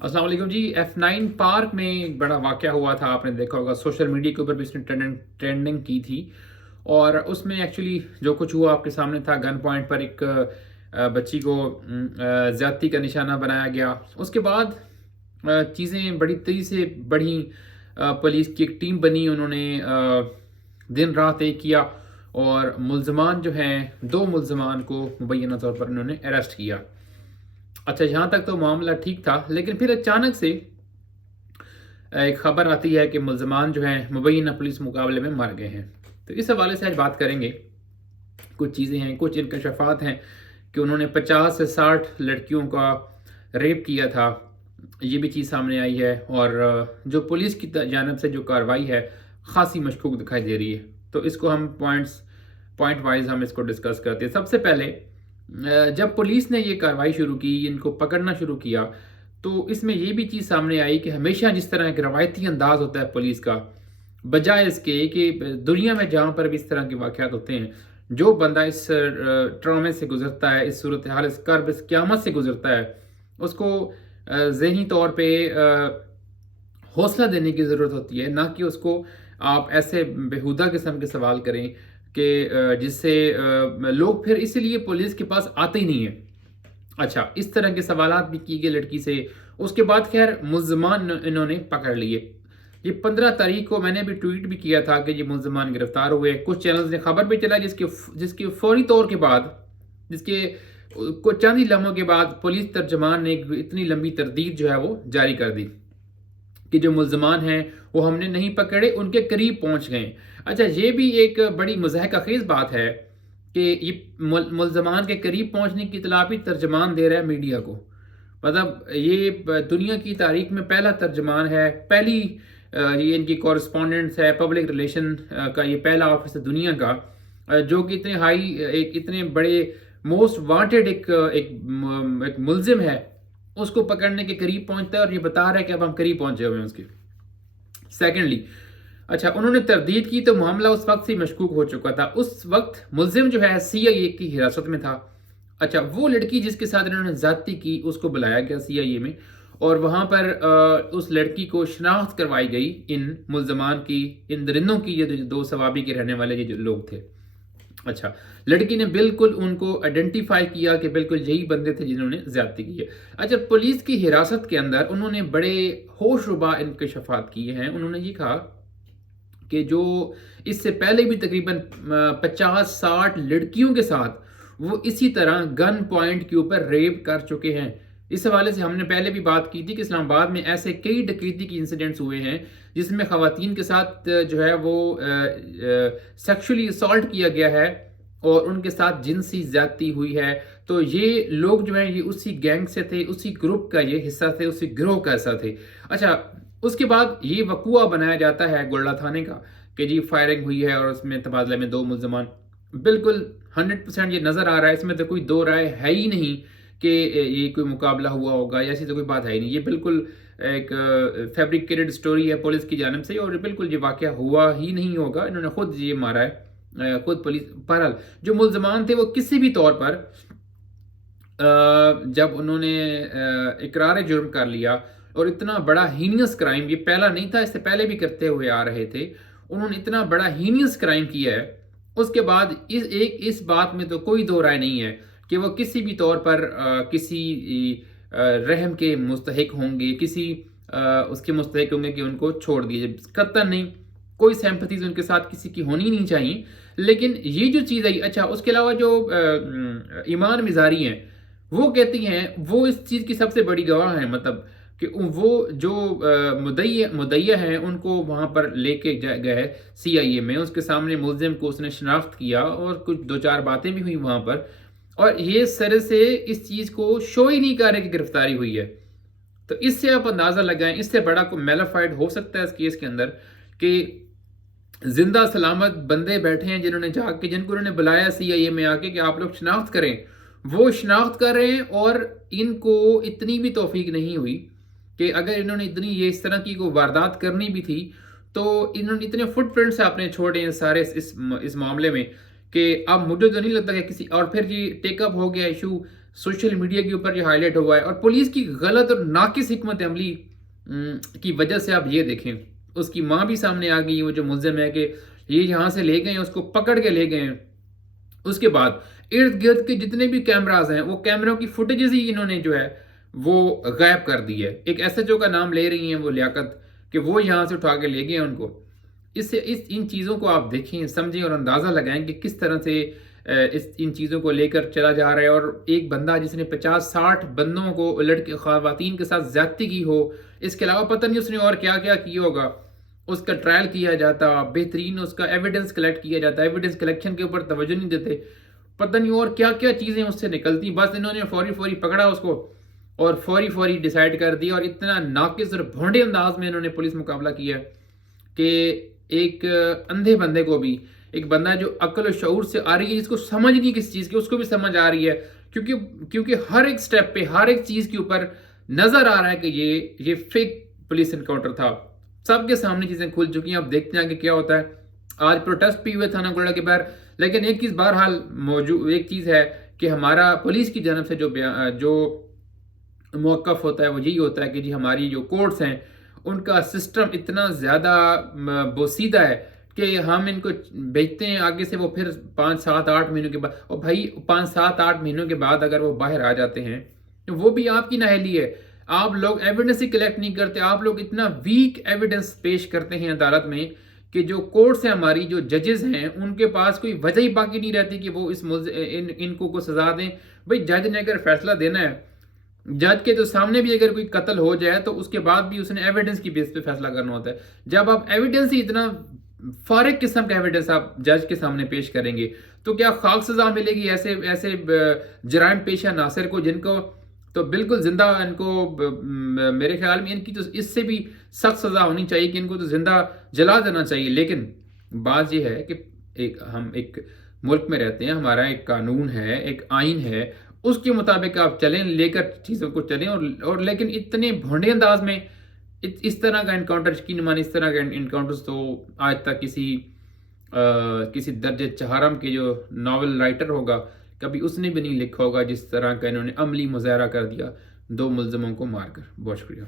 अस्सलाम वालेकुम जी। F9 park में एक बड़ा वाक़या हुआ था, आपने देखा होगा सोशल मीडिया के ऊपर भी इसने ट्रेंडिंग की थी। और उसमें एक्चुअली जो कुछ हुआ आपके सामने था। गन पॉइंट पर एक बच्ची को ज़्यादती का निशाना बनाया गया। उसके बाद चीज़ें बड़ी तेज़ी से बढ़ी। पुलिस की एक टीम बनी, उन्होंने दिन रात एक किया और मुल्ज़मान जो हैं, 2 मुल्ज़मान को मुबैना तौर पर उन्होंने अरेस्ट किया। अच्छा, यहाँ तक तो मामला ठीक था, लेकिन फिर अचानक से एक खबर आती है कि मुल्ज़मान जो हैं मुबैना पुलिस मुकाबले में मर गए हैं। तो इस हवाले से आज बात करेंगे। कुछ चीज़ें हैं, कुछ इंकशाफात हैं कि उन्होंने 50 से 60 लड़कियों का रेप किया था। ये भी चीज़ सामने आई है और जो पुलिस की जानिब से जो कार्रवाई है ख़ासी मशकूक दिखाई दे रही है। तो इसको हम पॉइंट वाइज हम इसको डिस्कस करते हैं। सबसे पहले जब पुलिस ने ये कार्रवाई शुरू की, इनको पकड़ना शुरू किया, तो इसमें ये भी चीज़ सामने आई कि हमेशा जिस तरह एक रवायती अंदाज होता है पुलिस का, बजाय इसके कि दुनिया में जहाँ पर भी इस तरह के वाक़यात होते हैं, जो बंदा इस ट्रॉमे से गुज़रता है, इस सूरत हाल, इस कर्ब, इस क़यामत से गुज़रता है, उसको ज़हनी तौर पे हौसला देने की ज़रूरत होती है, ना कि उसको आप ऐसे बेहुदा किस्म के सवाल करें कि जिससे लोग फिर इसीलिए पुलिस के पास आते ही नहीं हैं। अच्छा, इस तरह के सवालात भी किए गए लड़की से। उसके बाद खैर मुल्ज़मान इन्होंने पकड़ लिए। ये 15 तारीख को मैंने भी ट्वीट भी किया था कि ये मुल्ज़मान गिरफ्तार हुए। कुछ चैनल्स ने खबर भी चलाई, जिसके फ़ौरी तौर के बाद, जिसके कुछ चंद ही लम्हों के बाद पुलिस तर्जमान ने एक इतनी लंबी तरदीद जो है वो जारी कर दी कि जो मुल्ज़मान हैं वो हमने नहीं पकड़े, उनके करीब पहुंच गए। अच्छा, ये भी एक बड़ी मज़ाहिक़ बात है कि ये मुल्ज़मान के करीब पहुंचने की इत्तला भी तर्जमान दे रहा है मीडिया को। मतलब ये दुनिया की तारीख में पहला तर्जमान है, पहली ये इनकी कॉरेस्पॉन्डेंट्स है, पब्लिक रिलेशन का ये पहला ऑफिस है दुनिया का, जो कि इतने हाई, एक इतने बड़े मोस्ट वांटेड एक मुल्जिम है, उसको पकड़ने के करीब पहुंचता है और ये बता रहा है कि अब हम करीब पहुंचे हुए हैं उसके। सेकेंडली, अच्छा, उन्होंने तरदीद की तो मामला उस वक्त से मशकूक हो चुका था। उस वक्त मुल्जिम जो है CIA की हिरासत में था। अच्छा, वो लड़की जिसके साथ इन्होंने ज़्यादती की उसको बुलाया गया CIA में, और वहाँ पर उस लड़की को शनाख्त करवाई गई इन मुल्ज़मान की, इन दरिंदों की, ये जो 2 सवाबी के रहने वाले ये जो लोग थे। अच्छा, लड़की ने बिल्कुल उनको आइडेंटिफाई किया कि बिल्कुल यही बंदे थे जिन्होंने ज़्यादती की है। अच्छा, पुलिस की हिरासत के अंदर उन्होंने बड़े होशरुबा इंकशाफात किए हैं। उन्होंने ये कहा कि जो इससे पहले भी तकरीबन 50-60 लड़कियों के साथ वो इसी तरह गन पॉइंट के ऊपर रेप कर चुके हैं। इस हवाले से हमने पहले भी बात की थी कि इस्लामाबाद में ऐसे कई डकैती के इंसिडेंट्स हुए हैं जिसमें ख़वातीन के साथ जो है वो सेक्सुअली असॉल्ट किया गया है और उनके साथ जिनसी ज़्यादती हुई है। तो ये लोग जो हैं ये उसी गैंग से थे, उसी ग्रुप का ये हिस्सा थे, उसी गिरोह का हिस्सा थे। अच्छा, उसके बाद ये वक़ूआ बनाया जाता है गोल्डा थाने का कि जी फायरिंग हुई है और उसमें तबादले में 2 मुल्ज़मान। बिल्कुल 100% ये नज़र आ रहा है, इसमें तो कोई दो राय है ही नहीं कि ये कोई मुकाबला हुआ होगा, या ऐसी तो कोई बात है ही नहीं। ये बिल्कुल एक फैब्रिकेटेड स्टोरी है पुलिस की जानिब से, और बिल्कुल ये वाक़या हुआ ही नहीं होगा। इन्होंने खुद ये मारा है, खुद पुलिस। बहरहाल, जो मुल्ज़मान थे वो किसी भी तौर पर जब उन्होंने इकरार जुर्म कर लिया, और इतना बड़ा हीनियस क्राइम, ये पहला नहीं था, इससे पहले भी करते हुए आ रहे थे, उन्होंने इतना बड़ा हीनियस क्राइम किया है, उसके बाद इस बात में तो कोई दो राय नहीं है कि वो किसी भी तौर पर किसी रहम के मुस्तहिक होंगे, किसी उसके मुस्तहिक होंगे कि उनको छोड़ दिए। कतई नहीं, कोई सिंपैथीज उनके साथ किसी की होनी नहीं चाहिए। लेकिन ये जो चीज़ आई, अच्छा, उसके अलावा जो ईमान मिजारी हैं, वो कहती हैं, वो इस चीज़ की सबसे बड़ी गवाह हैं, मतलब कि वो जो मुद्दइया हैं उनको वहाँ पर लेके गए CIA में, उसके सामने मुल्जिम को उसने शनाख्त किया और कुछ 2-4 बातें भी हुई वहाँ पर, और ये सर से इस चीज़ को शो ही नहीं कर रहे कि गिरफ्तारी हुई है। तो इससे आप अंदाज़ा लगाएं, इससे बड़ा कोई मेलाफाइड हो सकता है इस केस के अंदर कि जिंदा सलामत बंदे बैठे हैं जिनको उन्होंने बुलाया CIA में आके कि आप लोग शनाख्त करें, वो शनाख्त कर रहे हैं, और इनको इतनी भी तौफीक नहीं हुई कि अगर इन्होंने ये इस तरह की कोई वारदात करनी भी थी तो इन्होंने इतने फुटप्रिंट्स आपने छोड़े हैं सारे इस मामले में कि अब मुझे तो नहीं लगता कि किसी, और फिर ये टेकअप हो गया इशू سوشل میڈیا کے اوپر یہ ہائی لائٹ ہوا ہے، اور پولیس کی غلط اور ناقص حکمت عملی کی وجہ سے آپ یہ دیکھیں، اس کی ماں بھی سامنے آ گئی، وہ جو ملزم ہے کہ یہ یہاں سے لے گئے ہیں، اس کو پکڑ کے لے گئے ہیں۔ اس کے بعد ارد گرد کے جتنے بھی کیمراز ہیں، وہ کیمروں کی فوٹیجز ہی انہوں نے جو ہے وہ غائب کر دی ہے۔ ایک ایس ایچ او کا نام لے رہی ہیں وہ لیاقت، کہ وہ یہاں سے اٹھا کے لے گئے ہیں ان کو۔ ان چیزوں کو آپ دیکھیں، سمجھیں اور اندازہ لگائیں کہ کس طرح سے ان چیزوں کو لے کر چلا جا رہا ہے۔ اور ایک بندہ جس نے 50-60 بندوں کو خواتین کے ساتھ زیادتی کی ہو، اس کے علاوہ پتہ نہیں اس نے اور کیا کیا کیا ہوگا، اس کا ٹرائل کیا جاتا، بہترین اس کا ایویڈنس کلیکٹ کیا جاتا، ایویڈنس کلیکشن کے اوپر توجہ نہیں دیتے، پتہ نہیں اور کیا کیا چیزیں اس سے نکلتی، بس انہوں نے فوری پکڑا اس کو اور فوری ڈیسائیڈ کر دیا۔ اور اتنا ناقص اور بھونڈے انداز میں انہوں نے پولیس مقابلہ کیا کہ ایک اندھے بندے کو بھی، ایک بندہ جو عقل و شعور سے آ رہی ہے، جس کو سمجھ نہیں کسی چیز کی، اس کو بھی سمجھ آ رہی ہے، کیونکہ ہر ایک سٹیپ پہ، ہر ایک چیز کے اوپر نظر آ رہا ہے کہ یہ فیک پولیس انکاؤنٹر تھا۔ سب کے سامنے چیزیں کھل چکی ہیں، اب دیکھتے ہیں کہ کیا ہوتا ہے۔ آج پروٹیسٹ بھی ہوئے تھانہ گولڑا کے باہر، لیکن ایک چیز بہرحال موجود، ایک چیز ہے کہ ہمارا پولیس کی جانب سے جو موقف ہوتا ہے وہ یہی ہوتا ہے کہ جی ہماری جو کورٹس ہیں ان کا سسٹم اتنا زیادہ بوسیدہ ہے کہ ہم ان کو بھیجتے ہیں آگے سے، وہ پھر 5-7-8 مہینوں کے بعد، اور بھائی 5-7-8 مہینوں کے بعد اگر وہ باہر آ جاتے ہیں تو وہ بھی آپ کی نااہلی ہے۔ آپ لوگ ایویڈنس ہی کلیکٹ نہیں کرتے، آپ لوگ اتنا ویک ایویڈنس پیش کرتے ہیں عدالت میں کہ جو کورٹس ہیں ہماری، جو ججز ہیں، ان کے پاس کوئی وجہ ہی باقی نہیں رہتی کہ وہ ان کو سزا دیں۔ بھائی جج نے اگر فیصلہ دینا ہے، جج کے تو سامنے بھی اگر کوئی قتل ہو جائے تو اس کے بعد بھی اس نے ایویڈنس کی بیس پہ فیصلہ کرنا ہوتا ہے۔ جب آپ ایویڈنس ہی اتنا فارغ قسم کا ایویڈنس آپ جج کے سامنے پیش کریں گے تو کیا خاک سزا ملے گی ایسے جرائم پیشہ ناصر کو، جن کو تو بالکل زندہ، ان کو میرے خیال میں ان کی تو اس سے بھی سخت سزا ہونی چاہیے کہ ان کو تو زندہ جلا دینا چاہیے۔ لیکن بات یہ ہے کہ ہم ایک ملک میں رہتے ہیں، ہمارا ایک قانون ہے، ایک آئین ہے، اس کے مطابق آپ چلیں، لے کر چیزوں کو چلیں، اور لیکن اتنے بھونڈے انداز میں اس طرح کا انکاؤنٹر، یقین مانی اس طرح کا انکاؤنٹرز تو آج تک کسی درجہ چہارم کے جو ناول رائٹر ہوگا کبھی اس نے بھی نہیں لکھا ہوگا، جس طرح کا انہوں نے عملی مظاہرہ کر دیا 2 ملزموں کو مار کر۔ بہت شکریہ۔